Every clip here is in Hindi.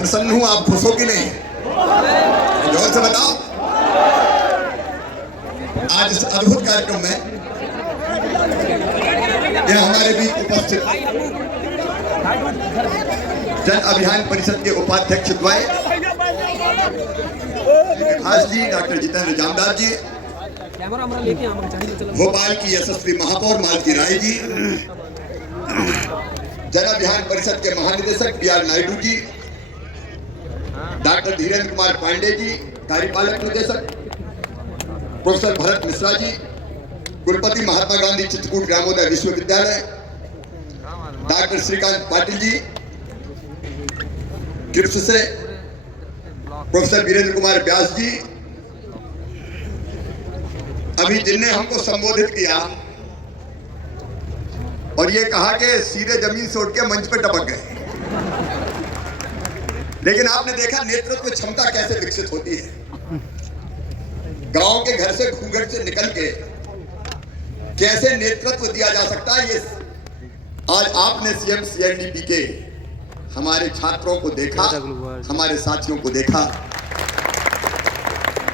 प्रसन्न हूं। आप खुश हो कि नहीं? जोर से बताओ। आज इस अद्भुत कार्यक्रम में यह हमारे बीच उपस्थित जन अभियान परिषद के उपाध्यक्ष द्वय खास जी डॉक्टर जितेंद्र जामदार जी, भोपाल की यशस्वी महापौर मालती राय जी, जन अभियान परिषद के महानिदेशक बी.आर. नायडू जी, डॉक्टर धीरेन्द्र कुमार पांडे जी, कार्यपालक निदेशक प्रोफेसर भरत मिश्रा जी, कुलपति महात्मा गांधी चित्रकूट ग्रामोदय विश्वविद्यालय, डॉक्टर श्रीकांत पाटिल जी, कृप्स से प्रोफेसर वीरेंद्र कुमार व्यास जी, अभी जिनने हमको संबोधित किया और ये कहा कि सीधे जमीन से उठ के मंच पे टपक गए। लेकिन आपने देखा नेतृत्व क्षमता कैसे विकसित होती है। गांव के घर से घूंघट से निकल के कैसे नेतृत्व दिया जा सकता है, ये आज आपने सीएम सीएनडीपी के हमारे छात्रों को देखा, हमारे साथियों को देखा।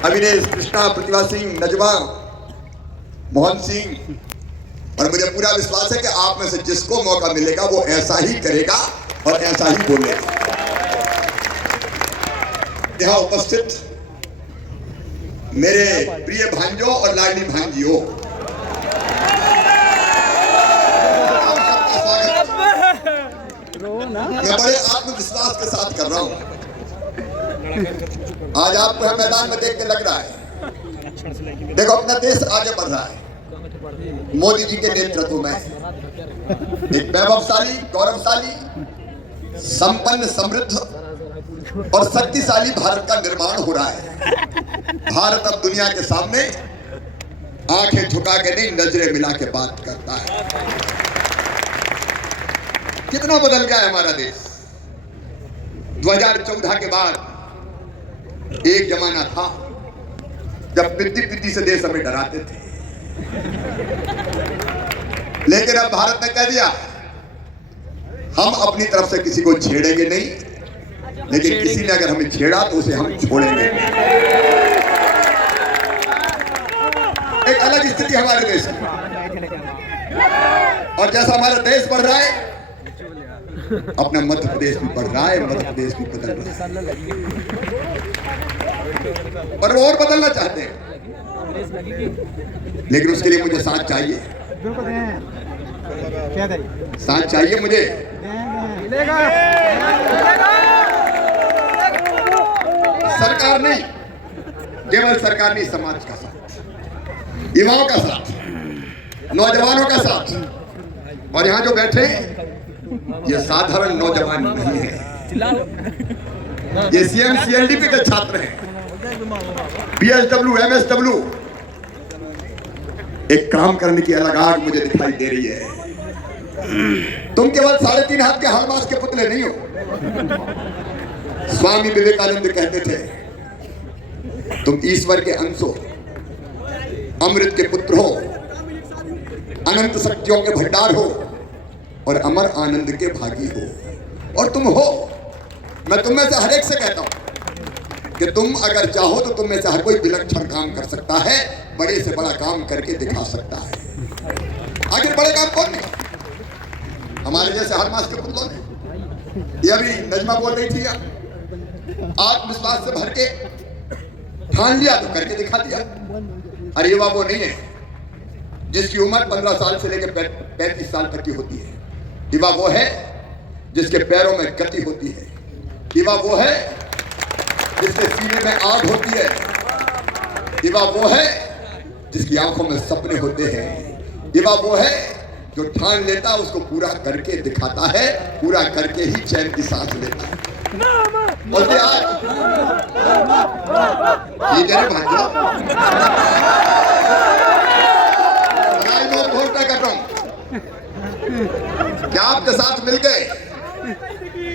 अभिनय कृष्णा, प्रतिभा सिंह, नजमा, मोहन सिंह, और मुझे पूरा विश्वास है कि आप में से जिसको मौका मिलेगा वो ऐसा ही करेगा और ऐसा ही बोलेगा। यहां उपस्थित मेरे प्रिय भांजों और लाडली भांजियों, मैं बड़े आत्मविश्वास के साथ कर रहा हूं। आज आपको यह मैदान में देख के लग रहा है, देखो अपना देश आगे बढ़ रहा है मोदी जी के नेतृत्व में। एक वैभवशाली, गौरवशाली, संपन्न, समृद्ध और शक्तिशाली भारत का निर्माण हो रहा है। भारत अब दुनिया के सामने आंखें झुका के नहीं, नजरें मिला के बात करता है। कितना बदल गया है हमारा देश। 2014 के बाद एक जमाना था जब पिद्दी पिद्दी से देश हमें डराते थे, लेकिन अब भारत ने कह दिया हम अपनी तरफ से किसी को छेड़ेंगे नहीं, लेकिन किसी ने अगर हमें छेड़ा तो उसे हम छोड़ेंगे। एक अलग स्थिति हमारे देश में। और जैसा हमारा देश बढ़ रहा है, अपना मध्य प्रदेश भी बढ़ रहा है, मध्य प्रदेश भी बदल रहा है और वो और बदलना चाहते हैं, लेकिन उसके लिए मुझे साथ चाहिए। साथ चाहिए मुझे। सरकार नहीं, केवल सरकार नहीं, समाज का साथ, युवाओं का साथ, नौजवानों का साथ। और यहाँ जो बैठे ये साधारण नौजवान नहीं है, ये सीएम सीएनडीपी के छात्र हैं, बीएसडब्ल्यू, एमएसडब्ल्यू। एक काम करने की अलग आग मुझे दिखाई दे रही है। तुम केवल 3.5 हाथ के हरमास के पुतले नहीं हो। स्वामी विवेकानंद कहते थे तुम ईश्वर के अंश हो, अमृत के पुत्र हो, अनंत शक्तियों के भंडार हो और अमर आनंद के भागी हो। और तुम हो। मैं तुम में से हर एक से कहता हूं कि तुम अगर चाहो तो तुम में से हर कोई विलक्षण काम कर सकता है, बड़े से बड़ा काम करके दिखा सकता है। आखिर बड़े काम कौन ने? हमारे जैसे हर मास के पुतलों ने। ये अभी नजमा बोल रही थी, आत्मविश्वास से भर के ठान लिया तो करके दिखा दिया। अरे युवा वो नहीं है जिसकी उम्र 15 साल से लेकर 35 साल तक की होती है। युवा वो है जिसके पैरों में गति होती है। युवा वो है जिसके सीने में आग होती है। युवा वो है जिसकी आंखों में सपने होते हैं। युवा वो है जो ठान लेता है उसको पूरा करके दिखाता है, पूरा करके ही चैन की सांस लेता है। बोलते आज ठीक है भाइयों, कर रहा हूं क्या आपके साथ मिल गए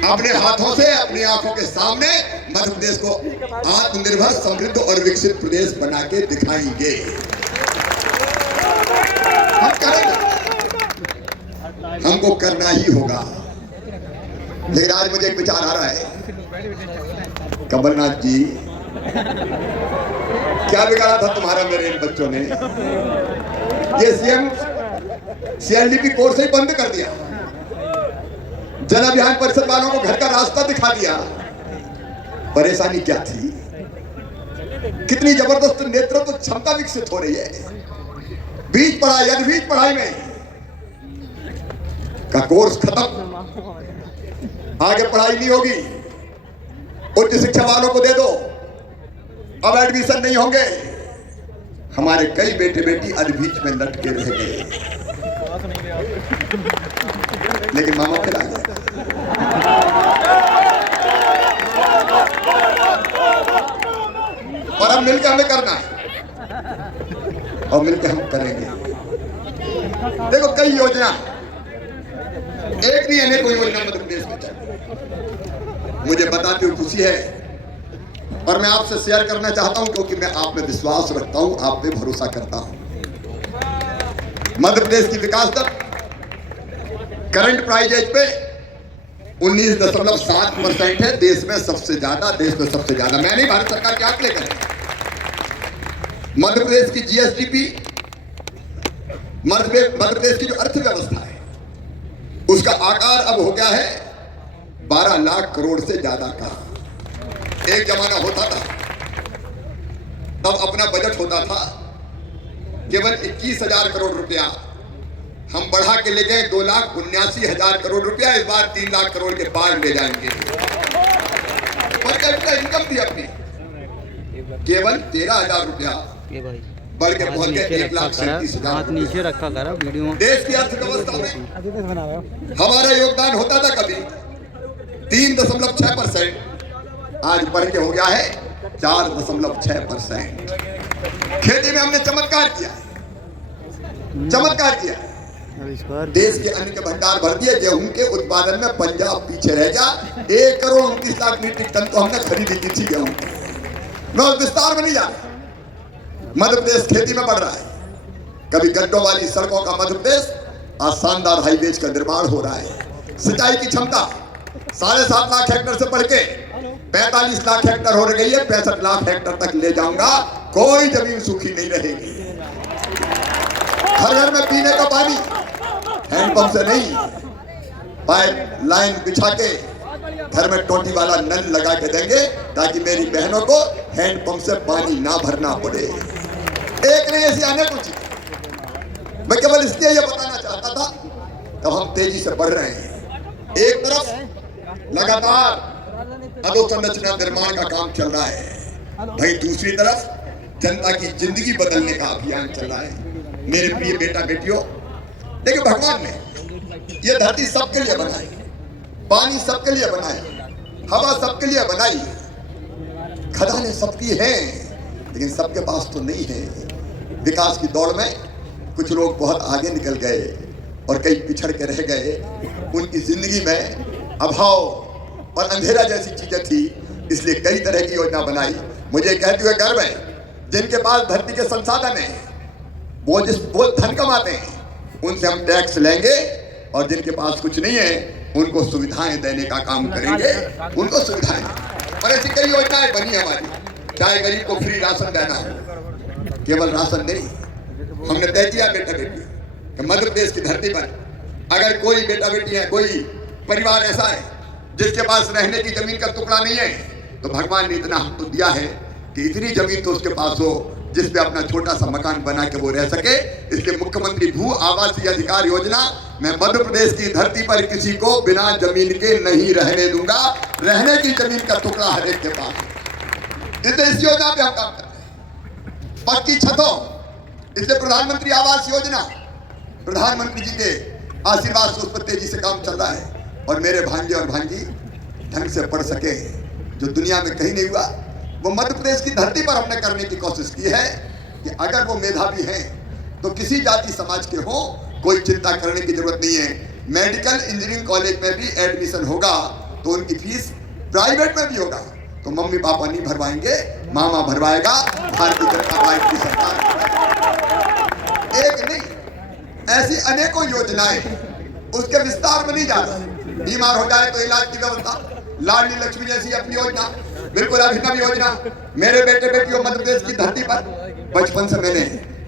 अपने हाथों से अपनी आंखों के सामने मध्य प्रदेश को आत्मनिर्भर, समृद्ध और विकसित प्रदेश बना के दिखाएंगे। हम करेंगे, हमको करना ही होगा। लेकिन आज मुझे एक विचार आ रहा है कमलनाथ जी, क्या बिगाड़ा था तुम्हारा मेरे इन बच्चों ने? ये सीएम सीएलडीपी कोर्स ही बंद कर दिया, जन अभियान परिषद वालों को घर का रास्ता दिखा दिया। परेशानी क्या थी? कितनी जबरदस्त नेतृत्व क्षमता विकसित हो रही है। बीच पढ़ाई, अद्बीज पढ़ाई में का कोर्स खत्म, आगे पढ़ाई नहीं होगी। उच्च शिक्षा वालों को दे दो, अब एडमिशन नहीं होंगे। हमारे कई बेटे बेटी अद्बीज में लटके रह गए, लेकिन मामा फिर आ गए। और अब मिलकर हमें करना है, और मिलकर हम करेंगे। देखो कई योजना, एक नहीं अनेक योजना मध्य प्रदेश में मुझे बताते हुए खुशी है, और मैं आपसे शेयर करना चाहता हूं क्योंकि मैं आप में विश्वास रखता हूं, आप पे भरोसा करता हूं। मध्य प्रदेश की विकास दर करंट प्राइस एज पे 19.7% है, देश में सबसे ज्यादा। मैं नहीं, भारत सरकार के आंकड़े करें। मध्य प्रदेश की जीएसडीपी, मध्य प्रदेश की जो अर्थव्यवस्था है उसका आकार अब हो गया है 12 लाख करोड़ से ज्यादा का। एक जमाना होता था तब अपना बजट होता था केवल 21,000 करोड़ रुपया, हम बढ़ा के ले गए 2,79,000 करोड़ रुपया। इस बार 3 लाख करोड़ के पार ले जाएंगे। पर कैपिटल इनकम भी अपनी केवल 13,000 रुपया बढ़ के पहुंच गए 1,37,000। नीचे रखा करा वीडियो। देश की अर्थव्यवस्था में हमारा योगदान होता था कभी 3.6%, आज बढ़ के हो गया है 4.6%। खेती में हमने चमत्कार किया। देश के अन्न के भंडार भर दिए। गेहूं के उत्पादन में पंजाब पीछे रह गया। 1,29,00,000 मीट्रिक टन तो हमने खरीदी की थी गेहूं। मैं उस विस्तार में नहीं जा रहा। मध्य प्रदेश खेती में बढ़ रहा है। कभी गड्ढों वाली सड़कों का मध्य प्रदेश, आज शानदार हाईवेज का निर्माण हो रहा है। सिंचाई की क्षमता 7.5 लाख हेक्टेयर से बढ़ के 45 लाख हेक्टेयर हो गई है। 65 लाख हेक्टेयर तक ले जाऊंगा, कोई जमीन सूखी नहीं रहेगी। हर घर में पीने का पानी हैंडपंप से नहीं, पाइप लाइन बिछा के घर में टोटी वाला नल लगा के देंगे ताकि मेरी बहनों को हैंडपंप से पानी ना भरना पड़े। एक नहीं, ऐसी अनेक कुछ। मैं केवल इसलिए यह बताना चाहता था तब हम तेजी से बढ़ रहे हैं। एक तरफ लगातार अधोसंरचना निर्माण का काम चल रहा है, भाई दूसरी तरफ जनता की जिंदगी बदलने का अभियान चल रहा है। मेरे प्रिय बेटा बेटियों, देखिए भगवान ने यह धरती सबके लिए बनाई, पानी सबके लिए बनाई, हवा सबके लिए बनाई, खदानें सबकी हैं, लेकिन सबके पास तो नहीं है। विकास की दौड़ में कुछ लोग बहुत आगे निकल गए और कई पिछड़ के रह गए। उनकी जिंदगी में अभाव और अंधेरा जैसी चीजें थी, इसलिए कई तरह की योजना बनाई। मुझे कहते हुए गर्व है, जिनके पास धरती के संसाधन हैं वो धन कमाते हैं, उनसे हम टैक्स लेंगे, और जिनके पास कुछ नहीं है उनको सुविधाएं देने का काम करेंगे। उनको सुविधाएं, और ऐसी कई योजनाएं बनी हमारी। चाहे गरीब को फ्री राशन देना हो, केवल राशन नहीं, हमने तय किया बेटा बेटी कि मध्य प्रदेश की धरती पर अगर कोई बेटा बेटी है, कोई परिवार ऐसा है जिसके पास रहने की जमीन का टुकड़ा नहीं है, तो भगवान ने इतना हमको दिया है कि इतनी जमीन तो उसके पास हो जिस पे अपना छोटा सा मकान बना के वो रह सके। इसलिए मुख्यमंत्री भू आवासीय अधिकार योजना, मैं मध्य प्रदेश की धरती पर किसी को बिना जमीन के नहीं रहने दूंगा। रहने की जमीन का टुकड़ा हर एक के पास। इसलिए इस योजना पे हम काम करते हैं। पक्की छतों, इसलिए प्रधानमंत्री आवास योजना, प्रधानमंत्री जी के आशीर्वाद से उस पर तेजी से काम चल रहा है। और मेरे भांजे और भांजी ढंग से पढ़ सके, जो दुनिया में कहीं नहीं हुआ, वो मध्य प्रदेश की धरती पर हमने करने की कोशिश की है कि अगर वो मेधावी हैं तो किसी जाति समाज के हो, कोई चिंता करने की जरूरत नहीं है। मेडिकल इंजीनियरिंग कॉलेज में भी एडमिशन होगा तो उनकी फीस प्राइवेट में भी होगा, तो मम्मी पापा नहीं भरवाएंगे, मामा भरवाएगा, भारतीय जनता पार्टी की सरकार। एक नहीं, ऐसी अनेकों योजनाएं, उसके विस्तार में नहीं जा रहा। बीमार हो जाए तो इलाज की व्यवस्था, लाडली लक्ष्मी जैसी अपनी योजना, बिल्कुल अभिनव योजना। मेरे बेटे बेटियों, मध्य प्रदेश की धरती पर बचपन से मैंने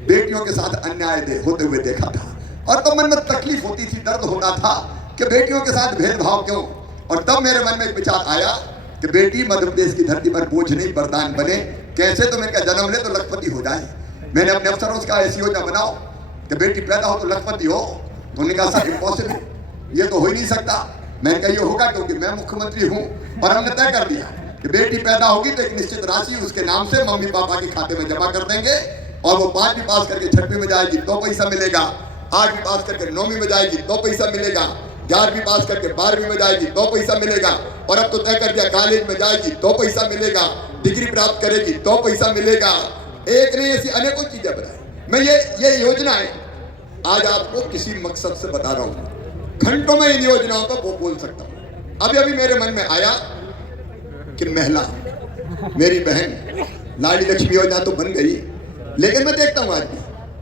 बेटियों के साथ अन्याय होते हुए देखा था, और तब मन में तकलीफ होती थी, दर्द होता था कि बेटियों के साथ भेदभाव क्यों। और तब मेरे मन में एक विचार आया कि बेटी मध्य प्रदेश की धरती पर बोझ नहीं वरदान बने। कैसे? तो मैंने जन्म ले तो लखपति हो जाए। मैंने अपने अफसरों से कहा ऐसी योजना बनाओ कि बेटी पैदा हो तो लखपति हो। तो उन्होंने कहा सर इम्पॉसिबल, ये तो हो ही नहीं सकता। मैंने कहा ये होगा क्योंकि मैं मुख्यमंत्री हूँ, और हमने तय कर दिया कि बेटी पैदा होगी तो एक निश्चित राशि उसके नाम से मम्मी पापा के खाते में जमा कर देंगे, और वो 5वीं पास करके 6वीं में जाएगी तो पैसा मिलेगा, 8वीं पास करके 9वीं में जाएगी तो पैसा मिलेगा, 11वीं पास करके 12वीं में जाएगी तो पैसा मिलेगा, और अब तो तय कर दिया कॉलेज में जाएगी तो पैसा मिलेगा, डिग्री प्राप्त करेगी तो पैसा मिलेगा। एक नहीं, ऐसी अनेकों चीजें बनाई। मैं ये योजनाएं आज आपको किसी मकसद से बता रहा हूं, घंटों में इन योजनाओं को वो बोल सकता हूं। अभी अभी मेरे मन में आया कि महिला, मेरी बहन, लाडली लक्ष्मी योजना तो बन गई, लेकिन मैं देखता हूं आज भी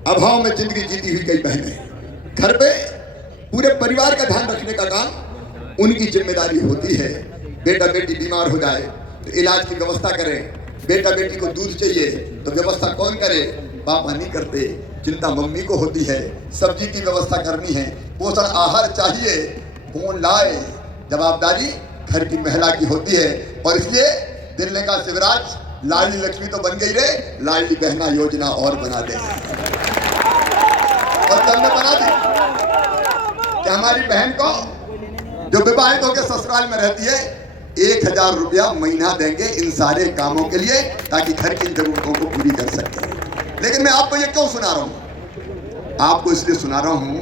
अभाव में जिंदगी जीती हुई कई बहनें, घर पे पूरे परिवार का ध्यान रखने का काम उनकी जिम्मेदारी होती है। बेटा बेटी बीमार हो जाए तो इलाज की व्यवस्था करें, बेटा बेटी को दूध चाहिए तो व्यवस्था कौन करे? पापा नहीं करते, चिंता मम्मी को होती है। सब्जी की व्यवस्था करनी है, पोषण आहार चाहिए, कौन लाए? जवाबदारी घर की महिला की होती है। और इसलिए दिल ने कहा शिवराज, लाडली लक्ष्मी तो बन गई रे, लाडली बहना योजना और बना दे। और तब ने बना दी कि हमारी बहन को जो विवाहित होकर ससुराल में रहती है 1000 रुपया महीना देंगे इन सारे कामों के लिए, ताकि घर की जरूरतों को पूरी कर सके। लेकिन मैं आपको ये क्यों सुना रहा हूं? आपको इसलिए सुना रहा हूं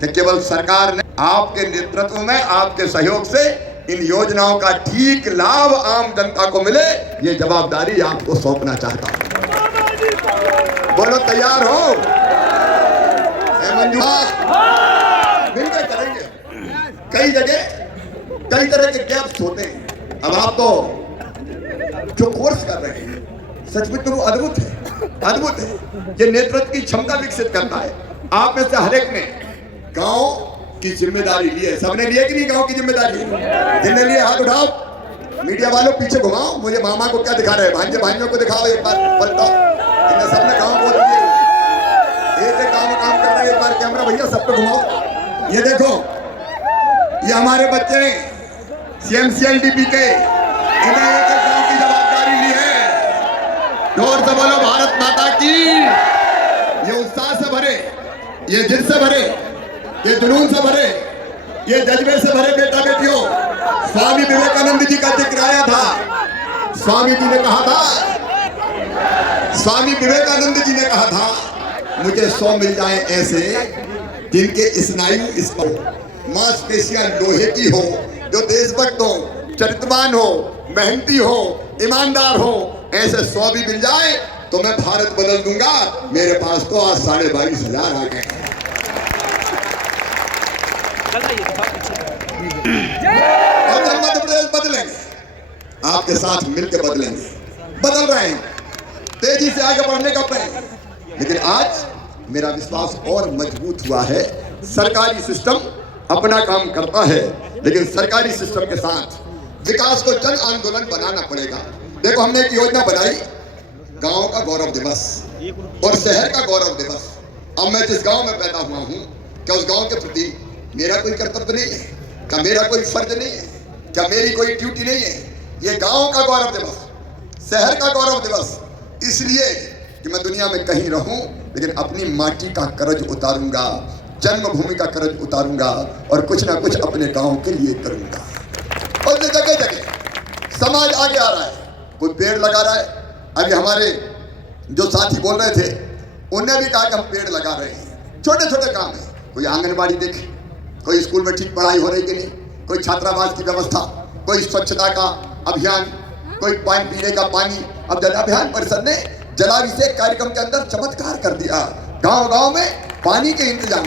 कि केवल सरकार ने आपके नेतृत्व में, आपके सहयोग से इन योजनाओं का ठीक लाभ आम जनता को मिले, ये जवाबदारी आपको सौंपना चाहता हूं। बोलो तैयार हो? मंजू मिलकर करेंगे। कई जगह कई तरह के गैप्स होते हैं। अब आप तो जो कोर्स कर रहे हैं सच में तो वो अद्भुत है, अद्भुत है। ये नेतृत्व की क्षमता विकसित करता है। आप में से हर एक ने गांव की जिम्मेदारी ली है। सबने लिए कि नहीं गांव की जिम्मेदारी? जिनने लिए हाथ उठाओ। मीडिया वालों पीछे घुमाओ, मुझे मामा को क्या दिखा रहे हैं, भांजे भाइयों को दिखाओ एक बार, बताओ। इन्हें सबने गांव बोल दिए, एक गांव में काम कर रहे हैं। एक बार कैमरा भैया सबको घुमाओ। ये देखो, ये हमारे बच्चे CMCLDP के, इन्हें एक गांव की जवाबदारी ली है। जोर से बोलो भारत माता की। ये उत्साह से भरे, ये जिद से भरे, ये जुनून से भरे, ये जज्बे से भरे बेटा बेटियों। स्वामी विवेकानंद जी का जिक्र आया था। स्वामी जी ने कहा था, स्वामी विवेकानंद जी ने कहा था, मुझे 100 मिल जाए ऐसे जिनके स्नायु मांसपेशियां लोहे की हो, जो देशभक्त हो, चरित्रवान हो, मेहनती हो, ईमानदार हो, ऐसे 100 भी मिल जाए तो मैं भारत बदल दूंगा। मेरे पास तो आज 22,500 आ गए। और जब मध्य प्रदेश बदलेंगे, आपके साथ मिलकर बदलेंगे, बदल रहे हैं, तेजी से आगे बढ़ने का प्रयास। लेकिन आज मेरा विश्वास और मजबूत हुआ है। सरकारी सिस्टम अपना काम करता है, लेकिन सरकारी सिस्टम के साथ विकास को जन आंदोलन बनाना पड़ेगा। देखो, हमने एक योजना बनाई, गांव का गौरव दिवस और शहर का गौरव दिवस। अब मैं जिस गांव में पैदा हुआ हूं, क्या उस गांव के प्रति मेरा कोई कर्तव्य नहीं है? क्या मेरा कोई फर्ज नहीं है? क्या मेरी कोई ड्यूटी नहीं है? ये गांव का गौरव दिवस, शहर का गौरव दिवस, इसलिए कि मैं दुनिया में कहीं रहूं, लेकिन अपनी माटी का कर्ज उतारूंगा, जन्मभूमि का कर्ज उतारूंगा, और कुछ ना कुछ अपने गांव के लिए करूंगा। और जगह जगह समाज आगे आ रहा है, कोई पेड़ लगा रहा है। अभी हमारे जो साथी बोल रहे थे, उन्हें भी कहा कि हम पेड़ लगा रहे हैं। छोटे छोटे काम है, कोई आंगनबाड़ी देखे, कोई स्कूल में ठीक पढ़ाई हो रही कि नहीं, कोई छात्रावास की व्यवस्था, कोई स्वच्छता का अभियान, कोई पानी पीने का पानी। अब जल अभियान परिषद ने जलाभिषेक कार्यक्रम के अंदर चमत्कार कर दिया। गांव गांव में पानी के इंतजाम,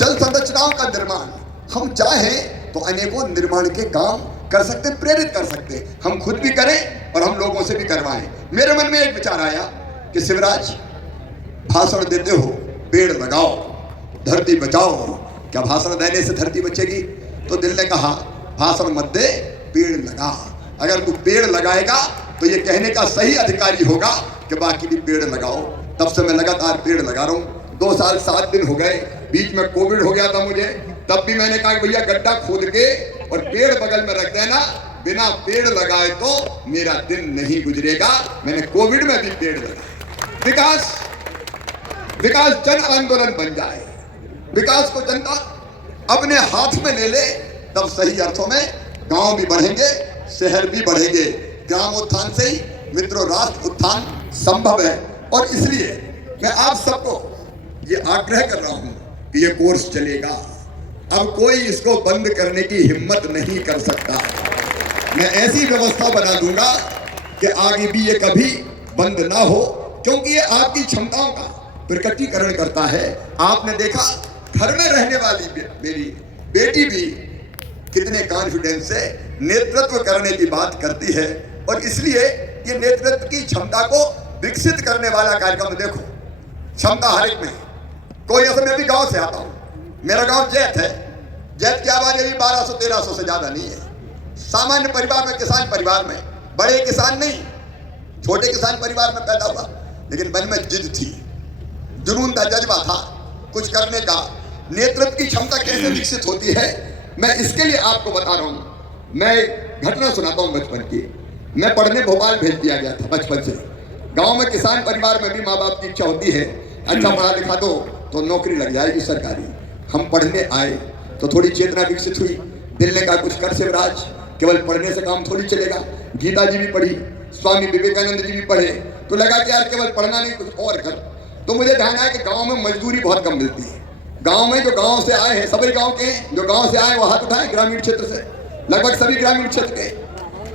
जल संरचनाओं का निर्माण। हम चाहें तो अनेकों निर्माण के काम कर सकते, प्रेरित कर सकते। हम खुद भी करें और हम लोगों से भी करवाएं। मेरे मन में एक विचार आया कि शिवराज, भाषण देते हो, पेड़ लगाओ, धरती बचाओ। क्या भाषण देने से धरती बचेगी? तो दिल ने कहा, भाषण मत दे, पेड़ लगा। अगर तू पेड़ लगाएगा तो ये कहने का सही अधिकारी होगा कि बाकी भी पेड़ लगाओ। तब से मैं लगातार पेड़ लगा रहा हूँ। 2 साल 7 दिन हो गए, बीच में कोविड हो गया था मुझे, तब भी मैंने कहा भैया गड्ढा खोद के और पेड़ बगल में रख देना, बिना पेड़ लगाए तो मेरा दिन नहीं गुजरेगा। मैंने कोविड में भी पेड़ लगाए। विकास जन आंदोलन बन जाए, विकास को जनता अपने हाथ में ले ले, तब सही अर्थों में गांव भी बढ़ेंगे, शहर भी बढ़ेंगे। ग्राम उत्थान से ही मित्रों राष्ट्र उत्थान संभव है। और इसलिए मैं आप सबको ये आग्रह कर रहा हूं कि ये कोर्स चलेगा, अब कोई इसको बंद करने की हिम्मत नहीं कर सकता। मैं ऐसी व्यवस्था बना दूंगा कि आगे भी ये कभी बंद ना हो, क्योंकि ये आपकी क्षमताओं का प्रकटीकरण करता है। आपने देखा घर में रहने वाली मेरी बेटी भी कितने कॉन्फिडेंस से नेतृत्व करने की बात करती है। और इसलिए ये नेतृत्व की क्षमता को विकसित करने वाला कार्यक्रम देखो, क्षमता हर एक में। कोई ऐसा, मैं भी गांव से आता हूं, मेरा गांव जैत है, जैत की आबादी अभी 1200-1300 से ज्यादा नहीं है। सामान्य परिवार में, किसान परिवार में, बड़े किसान नहीं, छोटे किसान परिवार में पैदा हुआ, लेकिन मन में जिद थी, जुनून था, जज्बा था कुछ करने का। नेतृत्व की क्षमता कैसे विकसित होती है, मैं इसके लिए आपको बता रहा हूं। मैं घटना सुनाता हूं बचपन की। मैं पढ़ने भोपाल भेज दिया गया था बचपन से। गांव में किसान परिवार में भी माँ बाप की इच्छा होती है अच्छा पढ़ा लिखा दो तो नौकरी लग जाएगी सरकारी। हम पढ़ने आए तो थोड़ी चेतना विकसित हुई, दिल ने कहा कुछ कर शिवराज, केवल पढ़ने से काम थोड़ी चलेगा। गीता जी भी पढ़ी, स्वामी विवेकानंद जी भी पढ़े, तो लगा कि यार केवल पढ़ना नहीं कुछ और कर। तो मुझे ध्यान आया कि गांव में मजदूरी बहुत कम मिलती है। गांव में जो गांव से आए हैं, सभी गांव के हैं, जो गांव से आए वो हाथ उठाए, ग्रामीण क्षेत्र से, लगभग सभी ग्रामीण क्षेत्र के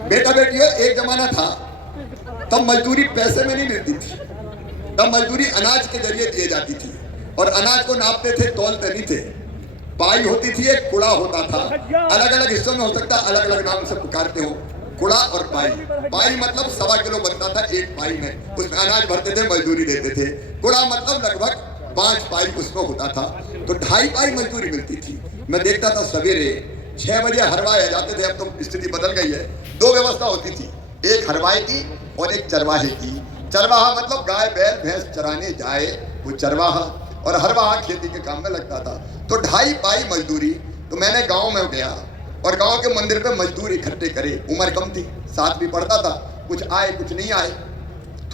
बेटा बेटी है। एक जमाना था तब मजदूरी पैसे में नहीं मिलती थी, तब मजदूरी अनाज के जरिए दिए जाती थी, और अनाज को नापते थे, तौलते नहीं थे। पाई होती थी, एक कुड़ा होता था, अलग अलग हिस्सों में हो सकता है, अलग अलग नाम से पुकारते हो, कुड़ा और पाई। पाई मतलब 1.25 किलो बनता था एक पाई में, उसमें अनाज भरते थे, मजदूरी देते थे। कुड़ा मतलब लगभग 5 पाई उसमें होता था, तो 2.5 पाई मजदूरी मिलती थी। मैं देखता था सवेरे 6 बजे हरवाए जाते थे। अब तो स्थिति बदल गई है, 2 व्यवस्था होती थी, एक हरवाए की और एक चरवाहे की। चरवाहा मतलब गाय बैल भैंस चराने जाए वो चरवाहा, और हरवाहा खेती के काम में लगता था। तो 2.5 पाई मजदूरी। तो मैंने गांव में गया और गांव के मंदिर पे मजदूर इकट्ठे करे। उम्र कम थी, साथ भी पढ़ता था, कुछ आए कुछ नहीं आए,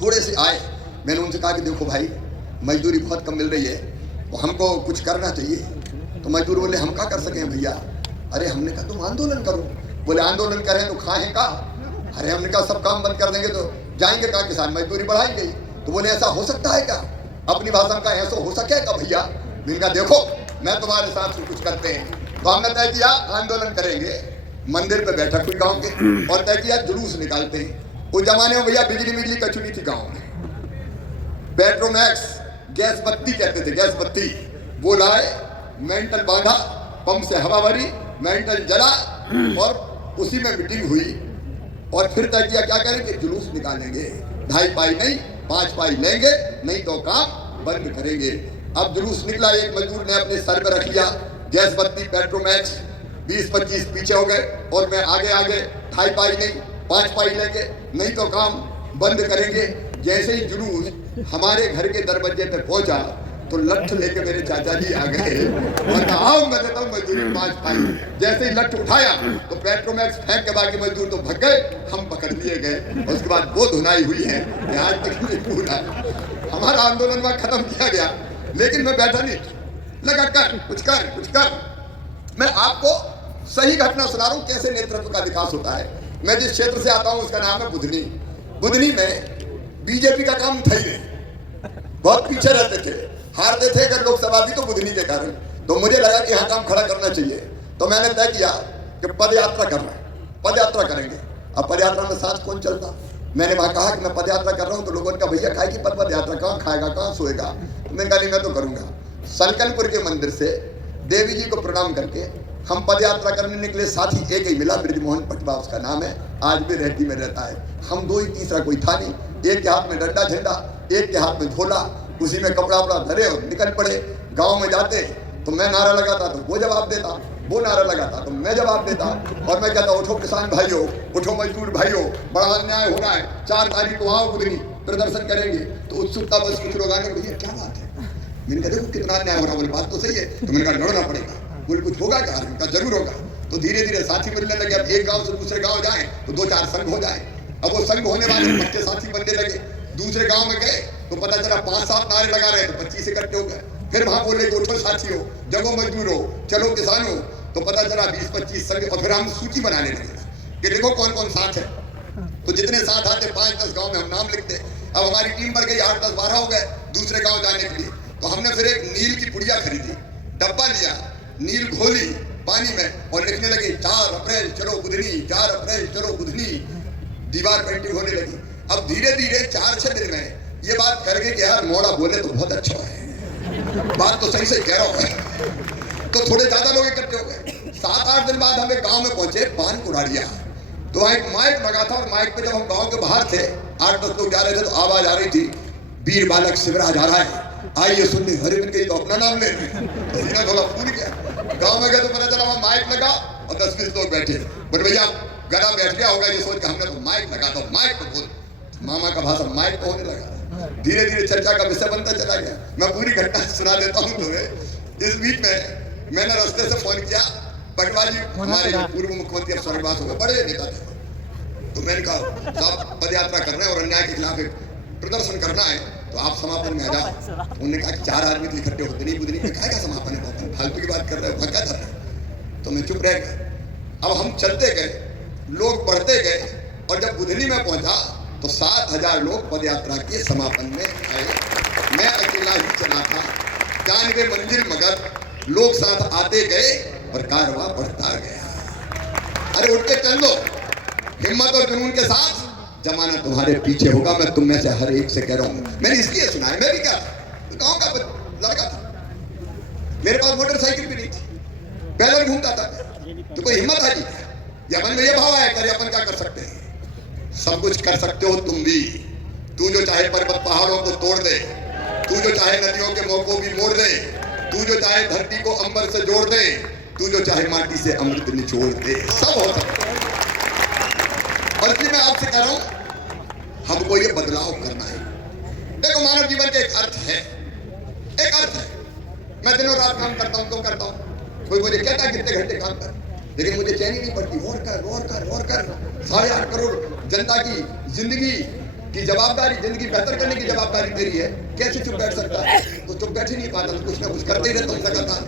थोड़े से आए। मैंने उनसे कहा कि देखो भाई मजदूरी बहुत कम मिल रही है, तो हमको कुछ करना चाहिए। तो मजदूर बोले हम क्या कर सके भैया। अरे हमने कहा तुम आंदोलन करो। बोले आंदोलन करें तो खाएं का। अरे हमने कहा सब काम बंद कर देंगे तो जाएंगे कहा, किसान मजदूरी बढ़ाएंगे। तो बोले ऐसा हो सकता है क्या, अपनी भाषा में कहा ऐसा हो सकेगा भैया। मैंने कहा देखो मैं तुम्हारे साथ से कुछ करते हैं। तो हमने तय किया आंदोलन करेंगे। मंदिर पे बैठक हुई गांव के, और तय किया जुलूस निकालते हैं। उस जमाने में भैया बिजली कचुनी थी गाँव में, पेट्रोमैक्स गैस बत्ती कहते थे, गैस बत्ती वो लाए, मेंटल बांधा, पंप से हवा भरी, मेंटल जला, और उसी में मीटिंग हुई। और फिर तय किया क्या करें कि जुलूस निकालेंगे, 2.5 पाई नहीं 5 पाई लेंगे, नहीं तो काम बंद करेंगे। अब जुलूस निकला, एक मजदूर ने अपने सर पर रख लिया गैस बत्ती पेट्रोमैक्स, 20-25 पीछे हो गए, और मैं आगे 2.5 पाई नहीं 5 पाई लेंगे, नहीं तो काम बंद करेंगे। जैसे ही जुलूस हमारे घर के दरवाजे पे पहुंचा तो लठ लेके मेरे चाचा जी आ गए और कहा मैं देता हूँ मजदूरी 5 पाई। जैसे ही लठ उठाया तो पेट्रोमैक्स फेंक के बाकी मजदूर तो भाग गए, हम पकड़ लिए गए। और उसके बाद वो धुनाई हुई है कि आज तक नहीं पूरा हमारा आंदोलन वहां खत्म किया गया। लेकिन मैं बैठा नहीं, लगा कर कुछ कर कुछ कर। मैं आपको सही घटना सुना रहा हूँ कैसे नेतृत्व का विकास होता है। मैं जिस क्षेत्र से आता हूँ उसका नाम है बुधनी। बुधनी में बीजेपी का काम था ही नहीं, बहुत पीछे रहते थे, हारते थे अगर लोकसभा भी तो बुधनी के कारण। तो मुझे लगा कि यहाँ काम खड़ा करना चाहिए। तो मैंने तय किया कि पद यात्रा करना है, पद यात्रा करेंगे। अब पद यात्रा में साथ कौन चलता। मैंने वहाँ कहा कि मैं पद यात्रा कर रहा हूँ, तो लोगों ने कहा भैया खाए की पद यात्रा, कहाँ खाएगा कहाँ सोएगा। तो मैंने कहा नहीं मैं तो करूँगा। सलकनपुर के मंदिर से देवी जी को प्रणाम करके हम पद यात्रा करने निकले। साथी एक ही मिला, ब्रिजमोहन पटवा उसका नाम है, आज भी रेहटी में रहता है। हम 2 ही, तीसरा कोई था नहीं। एक के हाथ में डंडा झंडा, एक के हाथ में झोला, उसी में कपड़ा वपड़ा धरे और निकल पड़े। गांव में जाते तो मैं नारा लगाता तो वो जवाब देता, वो नारा लगाता, तो मैं जवाब देता और मैं कहता उठो किसान भाइयों, उठो मजदूर भाइयों, बड़ा अन्याय हो रहा है, 4 तारीख को आओ बुधनी प्रदर्शन करेंगे। तो उत्सुकता बस कुछ लोग आने, भैया क्या बात है? मैंने कहा देखो कितना अन्याय हो रहा है। बोले बात तो सही है। तो मैंने कहा लड़ना पड़ेगा। बोले कुछ होगा क्या? उनका जरूर होगा। तो धीरे धीरे साथी मिलने लगे। अब एक गांव से दूसरे गांव जाए तो 2-4 संघ हो जाए। अब वो संघ होने वाले पक्के साथी बनने लगे। दूसरे गांव में गए तो पता चला 5-7 नारे लगा रहे तो 25 इकट्ठे हो गए। फिर वहां बोले कि उठो साथी हो, जगो मजदूर हो, चलो किसान हो। तो पता चला 20-25 संघ। और फिर हम सूची बनाने लगे कि देखो कौन कौन साथ है। तो जितने साथ आते 5-10 गांव में हम नाम लिखते। अब हमारी टीम बढ़ गई, 8-10-12 हो गए दूसरे गांव जाने के लिए। तो हमने फिर एक नील की पुड़िया खरीदी, डब्बा लिया, नील घोली पानी में और लिखने लगे 4 अप्रैल चलो बुधनी, 4 अप्रैल चलो बुधनी। दीवार पेंटिंग होने लगी। अब धीरे धीरे 4-6 दिन में ये बात कर गए कि यार मोड़ा बोले तो बहुत अच्छा है, बात तो सही से कह रहा हूँ। तो थोड़े ज्यादा लोग इकट्ठे हो गए। 7-8 दिन बाद हम एक गांव में पहुंचे, पान कुड़ारिया। तो वहां एक माइक लगा था और माइक पे जब हम गांव के बाहर थे, 8-10 लोग जा रहे थे, तो आवाज आ रही थी वीर बालक शिवराज आ रहा है, आइए सुनने। हरे दिन कहीं तो अपना नाम ले, पसीना थोड़ा फूल गया। गांव में गए तो पता चला वहां माइक लगा और 10-20 लोग बैठे। बोले भैया गधा बैठ गया होगा ये सोच के हमने तो माइक लगा दो, माइक पे बोल। मामा का भाषण माइक पे होने लगा। धीरे धीरे चर्चा का विषय बनता चला गया। मैं पूरी घटना सुना देता हूँ तुम्हें। इस बीच में मैंने रास्ते से फोन किया, पटवा जी हमारे पूर्व मुख्यमंत्री अब स्वर्गवास हो गए, बड़े नेता थे। तो मैंने कहा साहब पद यात्रा कर रहे हैं और अन्याय के खिलाफ एक प्रदर्शन करना है, तो आप समापन में आ जाओ। उन्होंने कहा कि 4 आदमी तो इकट्ठे होते नहीं, बुधनी पे काहे का समापन है, फालतू की बात कर रहे हो, भगा कर रहे हो। तो मैं चुप रह गया। अब हम चलते गए, लोग बढ़ते गए और जब बुधनी में पहुंचा तो 7,000 लोग पद यात्रा के समापन में आए। मैं अकेला ही चला था, 91 मंजिल मगर लोग साथ आते गए और कारवां बढ़ता गया। अरे उठ के चल लो, हिम्मत और जुनून के साथ, जमाना तुम्हारे पीछे होगा। मैं तुम में से हर एक से कह रहा हूं। मैंने इसलिए सुना है, मैं भी क्या था, गांव का लड़का था, मेरे पास मोटरसाइकिल भी नहीं थी, पैदल घूमता था। तो कोई हिम्मत आ गई या मन में ये भाव आया करे अपन क्या कर सकते हैं? सब कुछ कर सकते हो तुम भी। तू जो चाहे पर्वत पहाड़ों को तोड़ दे, तू जो चाहे नदियों के मुंह को भी मोड़ दे, तू जो चाहे धरती को अंबर से जोड़ दे, तू जो चाहे माटी से अमृत निचोड़ दे, सब हो सकता है। और इसलिए मैं आपसे कह रहा हूं हमको ये बदलाव करना है। देखो मानव जीवन का एक अर्थ है, एक अर्थ है। मैं दिनों रात काम करता हूं, क्यों करता हूं? कोई मुझे कहता है कितने घंटे काम कर, लेकिन मुझे चैन ही नहीं पड़ती। और कर 8.5 करोड़ जनता की जिंदगी की जवाबदारी, जिंदगी बेहतर करने की जवाबदारी मेरी है। कैसे चुप बैठ सकता है? तो चुप बैठ ही नहीं पाता, तो कुछ ना कुछ करते ही रहता हूँ, लगातार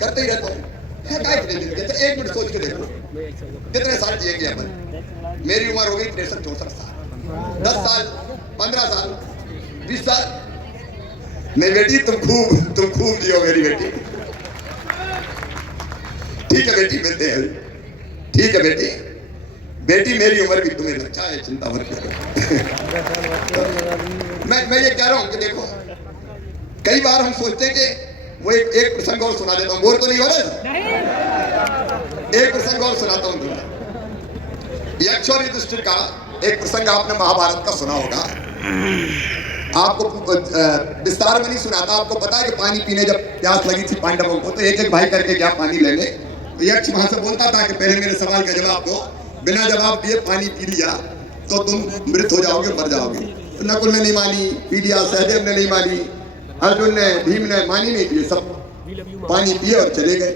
करते ही रहता हूँ। एक मिनट सोच के देखो कितने साल जिएंगे अपन। मेरी उम्र हो गई 63-64 साल, 10 साल, 15 साल, 20 साल। मेरी बेटी तुम खूब जियो मेरी बेटी। ठीक है बेटी, मिलते हैं। ठीक है बेटी, बेटी मेरी उम्र की, तुम्हें अच्छा है, चिंता मत करो। मैं ये कह रहा हूं कि देखो कई बार हम सोचते हैं कि वो एक प्रसंग और सुना देता हूँ, बोर तो नहीं हो रहा? एक प्रसंग और सुनाता हूँ तुम्हें। यक्ष और युधिष्ठिर का एक प्रसंग आपने महाभारत का सुना होगा। आपको विस्तार में नहीं सुनाता, आपको पता है कि पानी पीने जब प्यास लगी थी पांडवों को, तो एक भाई करके क्या पानी लेने। तो यक्ष वहां से बोलता था कि पहले मेरे सवाल का जवाब दो, बिना जवाब दिए पानी पी लिया तो तुम मृत हो जाओगे, मर जाओगे। तो नकुल ने नहीं मानी, पी लिया। सहदेव ने नहीं मानी, अर्जुन ने, भीम ने मानी नहीं, पिए, सब पानी पिए और चले गए।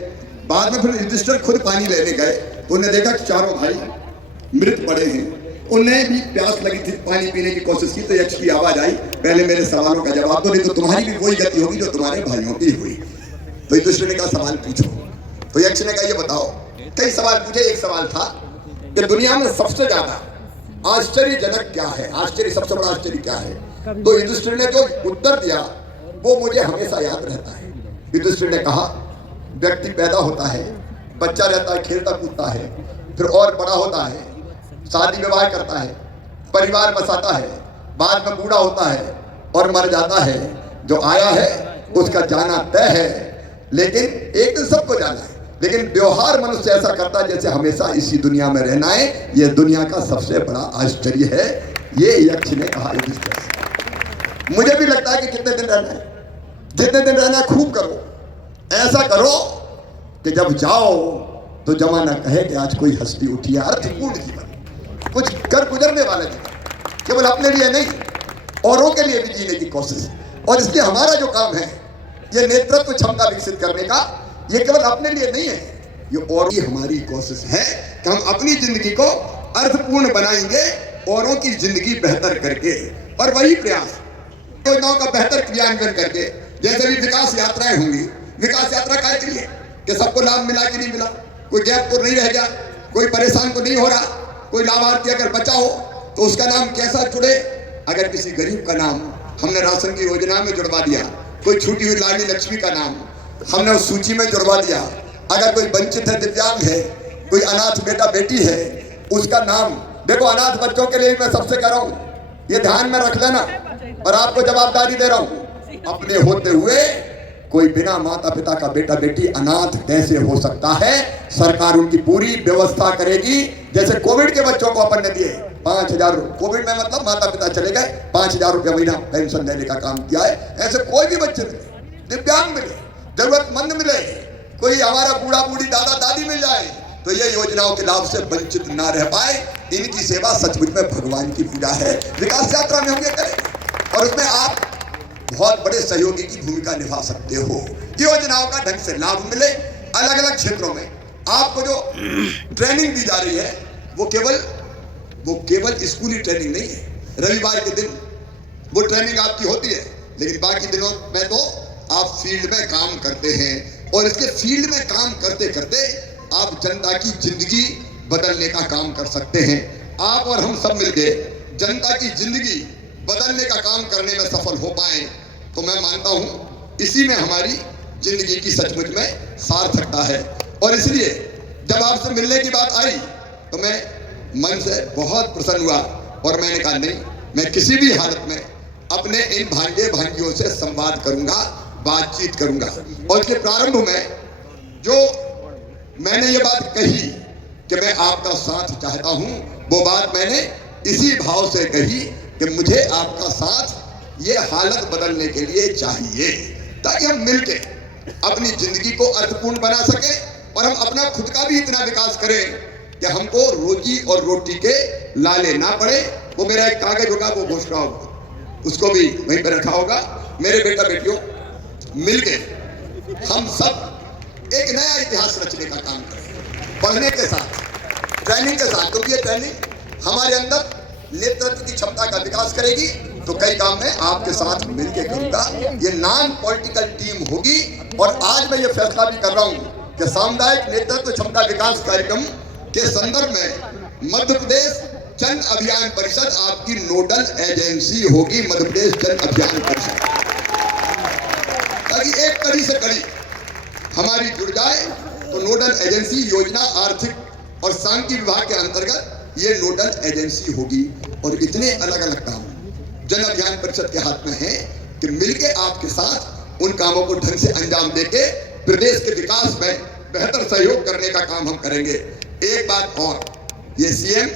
बाद में फिर युधिष्ठिर खुद पानी लेने गए तो उन्हें देखा कि चारों भाई मृत पड़े हैं। उन्हें भी प्यास लगी थी, पानी पीने की कोशिश की। तो यक्ष की आवाज आई, पहले मेरे सवालों का जवाब दो, नहीं तो तुम्हारी भी वही गति होगी जो तुम्हारे भाइयों की हुई। तो युधिष्ठिर ने कहा सवाल पूछो। तो यक्ष ने कहा ये बताओ। कई सवाल पूछे। एक सवाल था कि दुनिया में सबसे ज्यादा आश्चर्यजनक क्या है, आश्चर्य, सबसे बड़ा आश्चर्य क्या है? तो युधिष्ठिर ने जो उत्तर दिया वो मुझे हमेशा याद रहता है। युधिष्ठिर ने कहा व्यक्ति पैदा होता है, बच्चा रहता है, खेलता कूदता है, फिर और बड़ा होता है, शादी विवाह करता है, परिवार बसाता है, बाद में बूढ़ा होता है और मर जाता है। जो आया है उसका जाना तय है, लेकिन एक दिन सबको जाना है। लेकिन व्यवहार मनुष्य ऐसा करता है जैसे हमेशा इसी दुनिया में रहना है। यह दुनिया का सबसे बड़ा आश्चर्य है, ये यक्ष ने कहा युधिष्ठिर से। मुझे भी लगता है कि कितने दिन रहना है, जितने दिन रहना है खूब करो। ऐसा करो कि जब जाओ तो जमाना कहे कि आज कोई हस्ती उठी है। अर्थपूर्ण जीवन, कुछ कर गुजरने वाला जीवन, केवल अपने लिए नहीं, औरों के लिए भी जीने की कोशिश। और इसलिए हमारा जो काम है ये नेतृत्व क्षमता विकसित करने का, ये केवल अपने लिए नहीं है, ये और की हमारी कोशिश है कि हम अपनी जिंदगी को अर्थपूर्ण बनाएंगे, औरों की जिंदगी बेहतर करके। और वही प्रयास योजनाओं का बेहतर क्रियान्वयन करके, जैसे भी विकास यात्राएं होंगी, विकास यात्रा काय के लिए कि सबको लाभ मिला कि नहीं मिला, कोई गैप तो नहीं रह गया, कोई परेशान तो नहीं हो रहा, कोई लाभार्थी अगर बचा हो तो उसका नाम कैसा जुड़े। अगर किसी गरीब का नाम हमने राशन की योजना में जुड़वा दिया, कोई छूटी हुई लाडली लक्ष्मी का नाम हमने उस सूची में जुड़वा दिया, अगर कोई वंचित है, दिव्यांग है, कोई अनाथ बेटा बेटी है, उसका नाम, देखो अनाथ बच्चों के लिए मैं सबसे कह रहा हूं, ये ध्यान में रख लेना और आपको जवाबदारी दे रहा हूं, अपने होते हुए कोई बिना माता पिता का बेटा बेटी अनाथ कैसे हो सकता है। सरकार उनकी पूरी व्यवस्था करेगी। जैसे कोविड के बच्चों को अपन ने दिए 5,000, कोविड में मतलब माता पिता चले गए, 5,000 रुपया महीना पेंशन देने का काम किया है। ऐसे कोई भी बच्चे मिले, दिव्यांग मिले, जरूरतमंद मिले, कोई हमारा बूढ़ा बूढ़ी दादा दादी मिल जाए तो ये योजनाओं के लाभ से वंचित ना रह पाए। इनकी सेवा सचमुच में भगवान की पूजा है। विकास यात्रा में हम ये करें और उसमें आप बहुत बड़े सहयोगी की भूमिका निभा सकते हो। योजनाओं का ढंग से लाभ मिले। अलग अलग क्षेत्रों में आपको जो ट्रेनिंग दी जा रही है वो केवल स्कूली ट्रेनिंग नहीं है। रविवार के दिन वो ट्रेनिंग आपकी होती है, लेकिन बाकी दिनों में तो आप फील्ड में काम करते हैं और इसके फील्ड में काम करते करते आप जनता की जिंदगी बदलने का काम कर सकते हैं। आप और हम सब मिलकर जनता की जिंदगी बदलने का काम करने में सफल हो पाए तो मैं मानता हूं इसी में हमारी जिंदगी की सचमुच में सार्थकता है। और इसलिए जब आपसे मिलने की बात आई तो मैं मन से बहुत प्रसन्न हुआ और मैंने कहा नहीं, मैं किसी भी हालत में अपने इन भांजे भांजियों से संवाद करूंगा, बातचीत करूंगा। और इसके प्रारंभ में जो मैंने ये बात कही कि मैं आपका साथ चाहता हूं, वो बात मैंने इसी भाव से कही कि मुझे आपका साथ ये हालत बदलने के लिए चाहिए, ताकि हम मिलके अपनी जिंदगी को अर्थपूर्ण बना सके और हम अपना खुद का भी इतना विकास करें कि हमको रोजी और रोटी के लाले ना पड़े। वो मेरा एक कागज होगा, वो घोषणा होगा, उसको भी वहीं पर रखा होगा। मेरे बेटा बेटियों, मिलके हम सब एक नया इतिहास रचने का काम करें, पढ़ने के साथ, ट्रेनिंग के साथ, क्योंकि ये ट्रेनिंग हमारे अंदर नेतृत्व की क्षमता का विकास करेगी। तो कई काम में आपके साथ मिलकर करूंगा। ये नॉन पॉलिटिकल टीम होगी। और आज मैं ये फैसला भी कर रहा हूं कि सामुदायिक नेतृत्व क्षमता विकास कार्यक्रम के संदर्भ में मध्य प्रदेश जन अभियान परिषद आपकी नोडल एजेंसी होगी। मध्य प्रदेश जन अभियान परिषद, ताकि एक कड़ी से कड़ी हमारी जुड़ जाए। तो नोडल एजेंसी योजना आर्थिक और सांख्यिकी विभाग के अंतर्गत ये नोडल एजेंसी होगी। और इतने अलग अलग काम जन अभियान परिषद के हाथ में है कि मिलके आपके साथ उन कामों को ढंग से अंजाम देके प्रदेश के विकास में बेहतर सहयोग करने का काम हम करेंगे। एक बात और, ये सीएम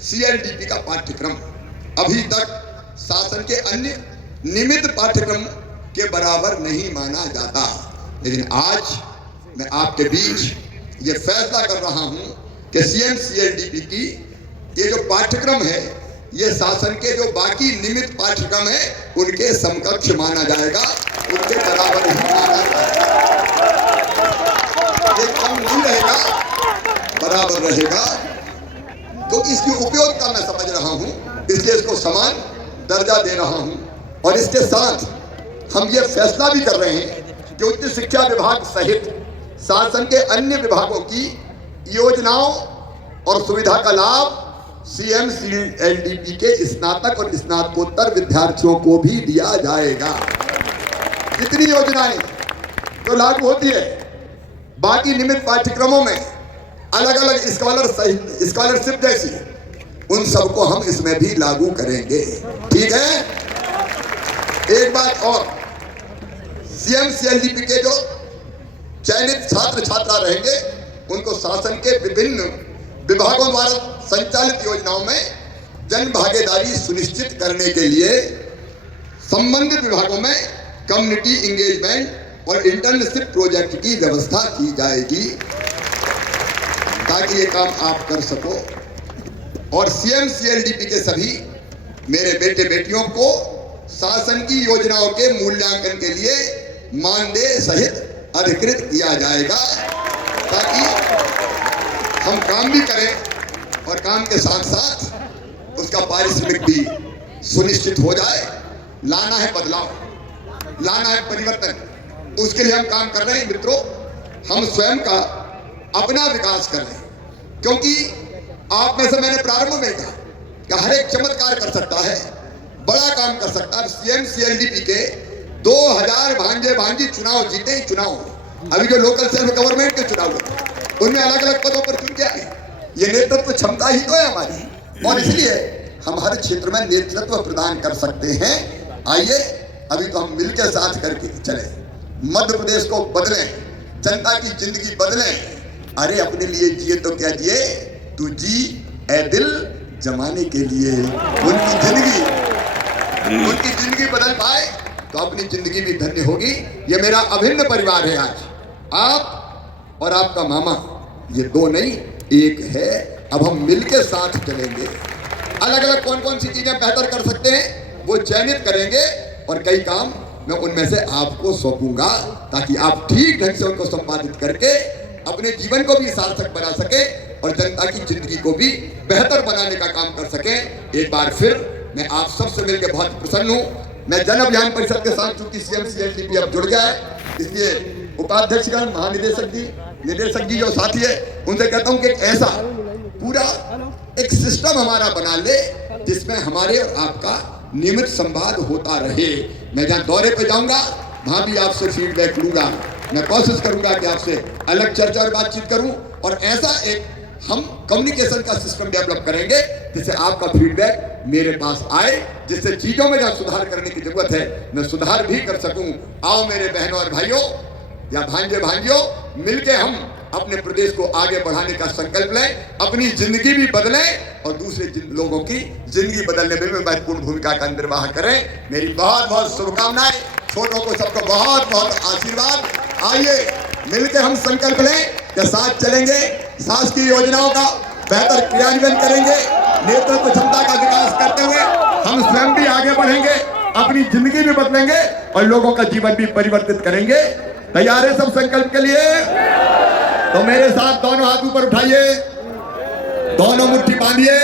सीएलडीपी का पाठ्यक्रम अभी तक शासन के अन्य नियमित पाठ्यक्रम के बराबर नहीं माना जाता, लेकिन आज मैं आपके बीच ये फैसला कर रहा हूं कि सीएम सीएलडीपी की ये जो पाठ्यक्रम है ये शासन के जो बाकी नियमित पाठ्यक्रम है उनके समकक्ष माना जाएगा, उनके बराबर नहीं माना जाएगा। ये कम नहीं रहेगा, बराबर रहेगा। तो इसकी उपयोगिता मैं समझ रहा हूं, इसलिए इसको समान दर्जा दे रहा हूं। और इसके साथ हम ये फैसला भी कर रहे हैं कि उच्च शिक्षा विभाग सहित शासन के अन्य विभागों की योजनाओं और सुविधा का लाभ सीएम सीएलडीपी के स्नातक और स्नातकोत्तर विद्यार्थियों को भी दिया जाएगा। कितनी योजनाएं जो लागू होती है बाकी नियमित पाठ्यक्रमों में, अलग अलग स्कॉलरशिप जैसी, उन सबको हम इसमें भी लागू करेंगे। ठीक है। एक बात और, सीएम सीएलडीपी के जो चयनित छात्र छात्रा रहेंगे उनको शासन के विभिन्न विभागों द्वारा संचालित योजनाओं में जन भागीदारी सुनिश्चित करने के लिए संबंधित विभागों में कम्युनिटी इंगेजमेंट और इंटर्नशिप प्रोजेक्ट की व्यवस्था की जाएगी। ताकि ये काम आप कर सको। और सीएम सीएलडीपी के सभी मेरे बेटे बेटियों को शासन की योजनाओं के मूल्यांकन के लिए मानदेय सहित अधिकृत किया जाएगा, ताकि हम काम भी करें और काम के साथ साथ उसका पारिश्रमिक भी सुनिश्चित हो जाए। लाना है बदलाव, लाना है परिवर्तन, उसके लिए हम काम कर रहे हैं मित्रों। हम स्वयं का अपना विकास कर रहे हैं, क्योंकि आप में से मैंने प्रारंभ में कहा कि हर एक चमत्कार कर सकता है, बड़ा काम कर सकता है। सीएम सीएलडीपी के 2000 भांजे भांजी चुनाव जीते ही चुनाव। अभी जो लोकल सेल्फ गवर्नमेंट के चुनाव होते उनमें अलग अलग पदों पर चुन के आए। ये नेतृत्व क्षमता ही तो है हमारी, और इसलिए हम हर क्षेत्र में नेतृत्व प्रदान कर सकते हैं। आइए अभी तो हम मिलकर साथ करके चले, मध्य प्रदेश को बदलें, जनता की जिंदगी बदलें। अरे अपने लिए जिए तो क्या जिए, तू जी ए दिल जमाने के लिए। उनकी जिंदगी बदल पाए तो अपनी जिंदगी भी धन्य होगी। ये मेरा अभिन्न परिवार है। आज आप और आपका मामा, ये दो नहीं एक है। अब हम मिलकर साथ चलेंगे। अलग अलग कौन कौन सी चीजें बेहतर कर सकते हैं वो चयनित करेंगे, और कई काम मैं उनमें से आपको सौंपूंगा, ताकि आप ठीक ढंग से उनको संपादित करके अपने जीवन को भी सार्थक बना सके और जनता की जिंदगी को भी बेहतर बनाने का काम कर सके। एक बार फिर मैं आप सबसे मिलकर बहुत प्रसन्न हूँ। मैं जन अभियान परिषद के साथ, चूंकि सीएम सीएलडीपी अब जुड़ गया है, इसलिए उपाध्यक्षगण, महानिदेशक जी जो साथी है, उनसे कहता हूँ कि ऐसा पूरा एक सिस्टम हमारा बना ले जिसमें हमारे और आपका नियमित संवाद होता रहे। मैं जहाँ दौरे पे जाऊंगा वहां भी आपसे फीडबैक लूंगा। मैं कोशिश करूंगा कि आपसे अलग चर्चा और बातचीत करूं, और ऐसा एक हम कम्युनिकेशन का सिस्टम डेवलप करेंगे जिससे आपका फीडबैक मेरे पास आए, जिससे चीजों में जहाँ सुधार करने की जरूरत है मैं सुधार भी कर सकूं। आओ मेरे बहनों और भाइयों या भांजे भांजियों, मिलके हम अपने प्रदेश को आगे बढ़ाने का संकल्प लें, अपनी जिंदगी भी बदलें और दूसरे लोगों की जिंदगी बदलने में महत्वपूर्ण भूमिका का निर्वाह करें। मेरी बहुत बहुत शुभकामनाएं, छोटों को सबको बहुत बहुत आशीर्वाद। आइए मिलकर हम संकल्प लें कि साथ चलेंगे, शासकीय योजनाओं का बेहतर क्रियान्वयन करेंगे, नेतृत्व क्षमता का विकास करते हुए हम स्वयं भी आगे बढ़ेंगे, अपनी जिंदगी भी बदलेंगे और लोगों का जीवन भी परिवर्तित करेंगे। तैयार है सब संकल्प के लिए? तो मेरे साथ दोनों हाथ ऊपर उठाइए, दोनों मुट्ठी बांधिए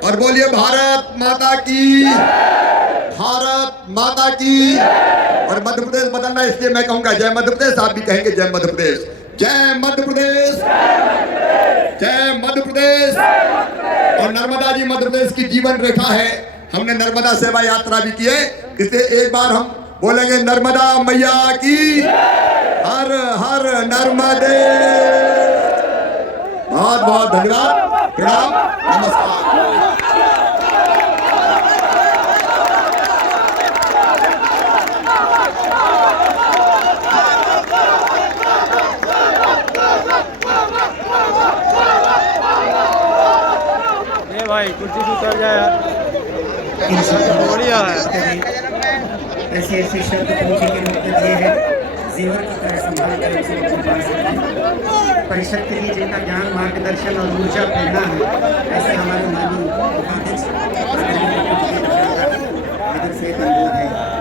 और बोलिए भारत माता की, भारत माता की। और मध्य प्रदेश बदलना, इसलिए मैं कहूंगा जय मध्य प्रदेश, आप भी कहेंगे जय मध्य प्रदेश। जय मध्य प्रदेश, जय मध्य प्रदेश। और नर्मदा जी मध्य प्रदेश की जीवन रेखा है। हमने नर्मदा सेवा यात्रा भी की है, इसलिए एक बार हम बोलेंगे नर्मदा मैया की, हर हर नर्मदे। बहुत बहुत धन्यवाद, प्रणाम, नमस्कार। भाई कुर्सी से उतर जाए, बढ़िया है। ऐसे ऐसे शब्द पूछे के मतलब ये है, जेवर की तरह संभाल कर उसे पा सकते। परिषद के लिए जिनका ज्ञान, मार्गदर्शन और ऊर्जा प्रेरणा है, ऐसे हमारे माननीय उपाध्यक्ष से अनुरोध है।